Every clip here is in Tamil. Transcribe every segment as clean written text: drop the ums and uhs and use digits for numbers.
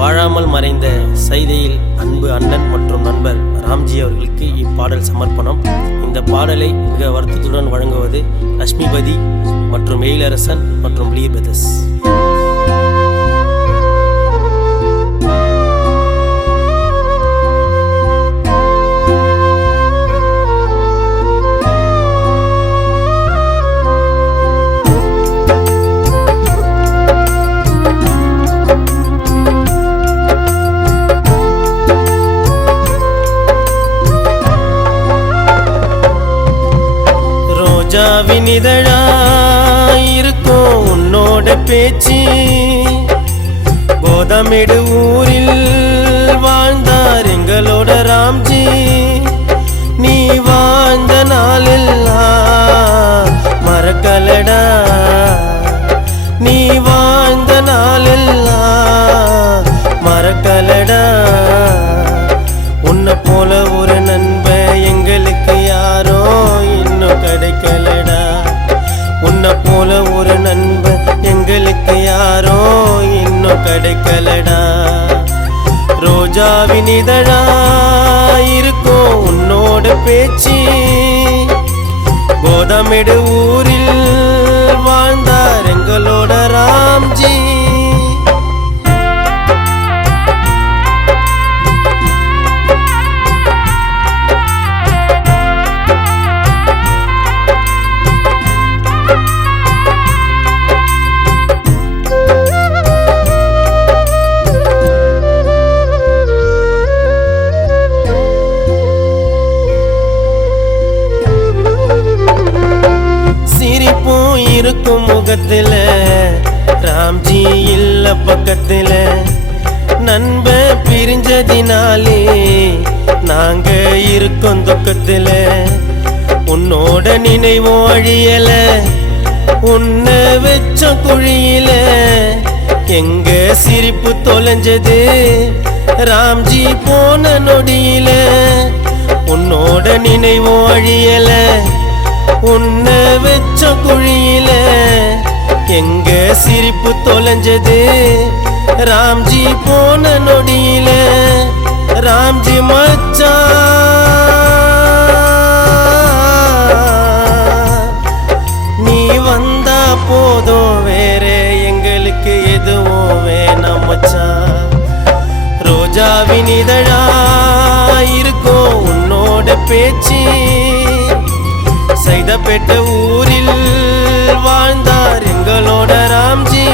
வாழாமல் மறைந்த சைதையில் அன்பு அண்ணன் மற்றும் நண்பர் ராம்ஜி அவர்களுக்கு இப்பாடல் சமர்ப்பணம். இந்த பாடலை மிக வருத்தத்துடன் வழங்குவது லட்சுமிபதி மற்றும் எயிலரசன் மற்றும் லீ பிரதர்ஸ். ரோஜாவினிதழாயிருக்கும் உன்னோட பேச்சு, கோதமேடு ஊரில் வாழ்ந்தார் எங்களோட ராம்ஜி. நீ வாழ்ந்த நாளெல்லாம் மறக்கலடா, நீ வாழ்ந்த நாளெல்லாம் மறக்கலடா. உன்னை போல ஒரு நண்பன் எங்களுக்கு யாரோ இன்னும் கிடைக்கலடா, உன்னை போல ஒரு நண்பன் எங்களுக்கு யாரோ இன்னும் கிடைக்கலடா. ரோஜாவினிதழாயிருக்கும் உன்னோட பேச்சு, கோதமேடு ஊரில் வாழ்ந்தார் எங்களோட ராம்ஜி. இருக்கும் முகத்துல ராம்ஜி இல்ல பக்கத்துல, நண்ப பிரிஞ்சதினாலே நாங்க இருக்கோம் துக்கத்துல. உன்னோட நினைவும் அழியல, உன்னை வச்ச குழியில எங்க சிரிப்பு தொலைஞ்சது ராம்ஜி போன நொடியில. உன்னோட நினைவும் அழியல, உன்னை வச்ச குழியில எங்க சிரிப்பு தொலைஞ்சது ராம்ஜி போன நொடியில. ராம்ஜி மச்சான், நீ வந்தா போதும், வேற எங்களுக்கு எதுவும் வேணாம் மச்சான். ரோஜாவினிதழாயிருக்கும் உன்னோட பேச்சு, சைதாப்பேட்டை ஊரில் வாழ்ந்தார் எங்களோட ராம்ஜி.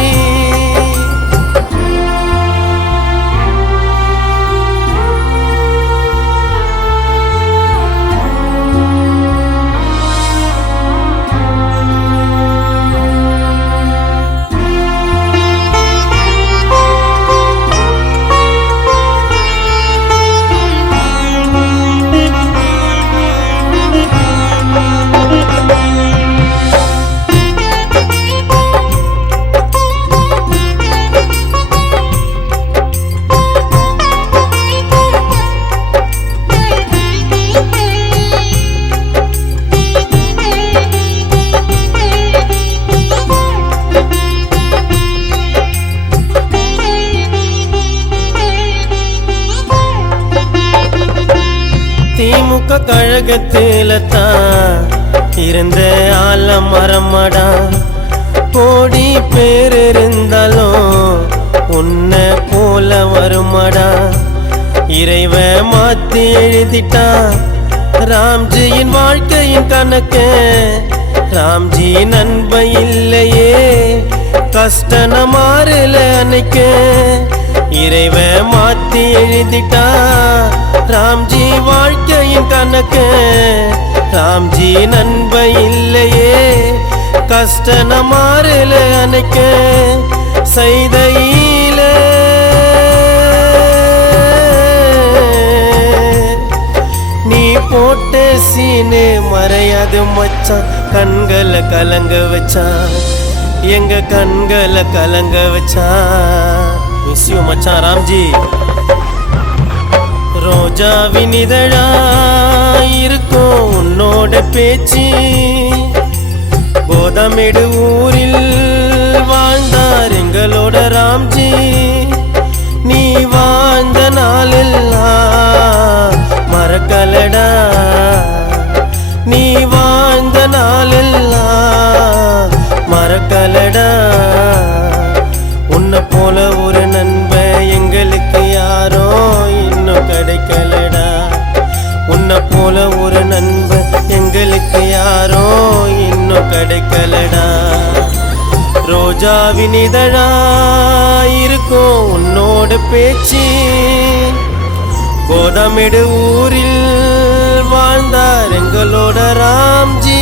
திமுக கழகத்தில தான் இருந்த ஆலமரமடா, கோடி பேர் இருந்தாலும் உன்னை போல வருமடா. இறைவ மாத்தி எழுதிட்டான் ராம்ஜியின் வாழ்க்கையின் கணக்கு. ராம்ஜி நண்ப இல்லையே கஷ்டன மாறல அன்னைக்கு. இறைவ மாத்தி எழுதிட்டான் ராம்ஜி வாழ்க்கையின் கணக்கு. ராம்ஜி நண்ப இல்லையே கஷ்டன மாறல அன்னைக்கு. சைதையில நீ போட்ட சீனு மறையாது மச்சான், கண்களை கலங்க வச்சான், எங்க கண்களை கலங்க வச்சான். மிஸ் யூ மச்சான் ராம்ஜி. ரோஜாவினிதழாயிருக்கும் உன்னோட பேச்சு, கோதமேடு ஊரில் வாழ்ந்தார் எங்களோட ராம்ஜி. நீ மறக்கலடா. உன்னை போல ஒரு நண்பன் எங்களுக்கு யாரோ இன்னும் கிடைக்கலடா. உன்னை போல ஒரு நண்பன் எங்களுக்கு யாரோ இன்னும் கிடைக்கலடா. ரோஜாவின் இதழா இருக்கும் உன்னோட பேச்சு, கோதமிடு ஊரில் வாழ்ந்தார் எங்களோட ராம்ஜி.